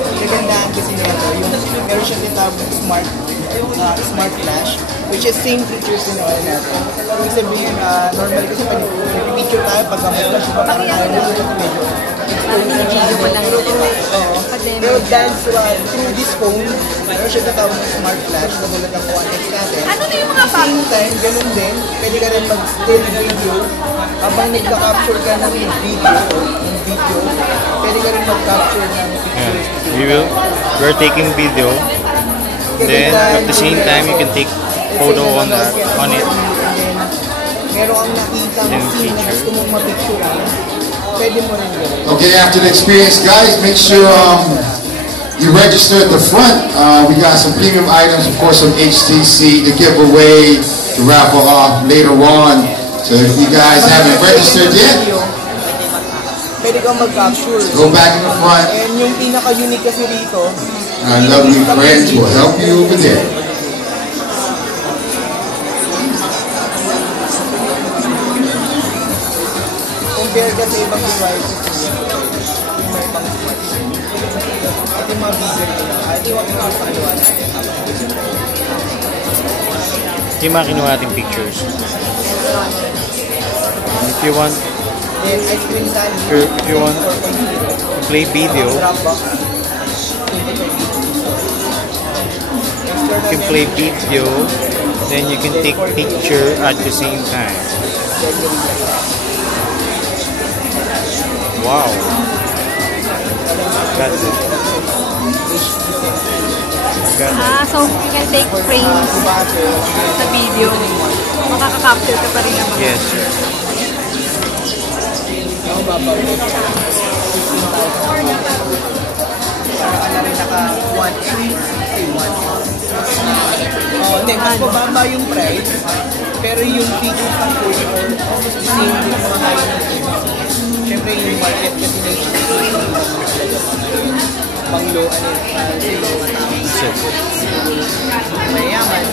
kagandahan kasi nito, yung meron siya tinatawag ng smart flash, which is same features din naman natin. Ibig sabihin, normally kasi pag picture tayo, pag may flash, parang tayo na medyo pero dahil through this phone, meron siya tatawag ng smart flash, nagulat ang 1x natin. Ano na yung mga same time, ganun din, pwede ka rin mag-still video, habang nagka-capture ka ng video, pwede ka rin mag-capture ng pictures. We're taking video, then at the same time you can take photo on it. Meron kang nakitang scene na gusto mong ma-picture pwede mo rin gawin. Okay, after the experience, guys, make sure you register at the front. We got some premium items, of course, from HTC to give away, to raffle off later on. So if you guys haven't registered yet, pwede kang mag-capture. Go back in the front. And yung pinaka-unique kasi rito, our lovely friends will help you over there. Compare ka sa ibang devices, may pang at yung mga video nila. Ito yung pinaka-kinuha natin. Ito yung mga kinuha nating pictures. If you want to play video, you can play video, then you can take picture at the same time. Wow, that's it. So you can take frames sa video. Makaka-capture ka pa rin naman. Yes, sir. Para ka na rin naka-1 hindi, mas mababa yung price, pero yung features ng phone are almost the same with mga high-end. Siyempre yung market kasi na pang low, ano yun, mayayaman.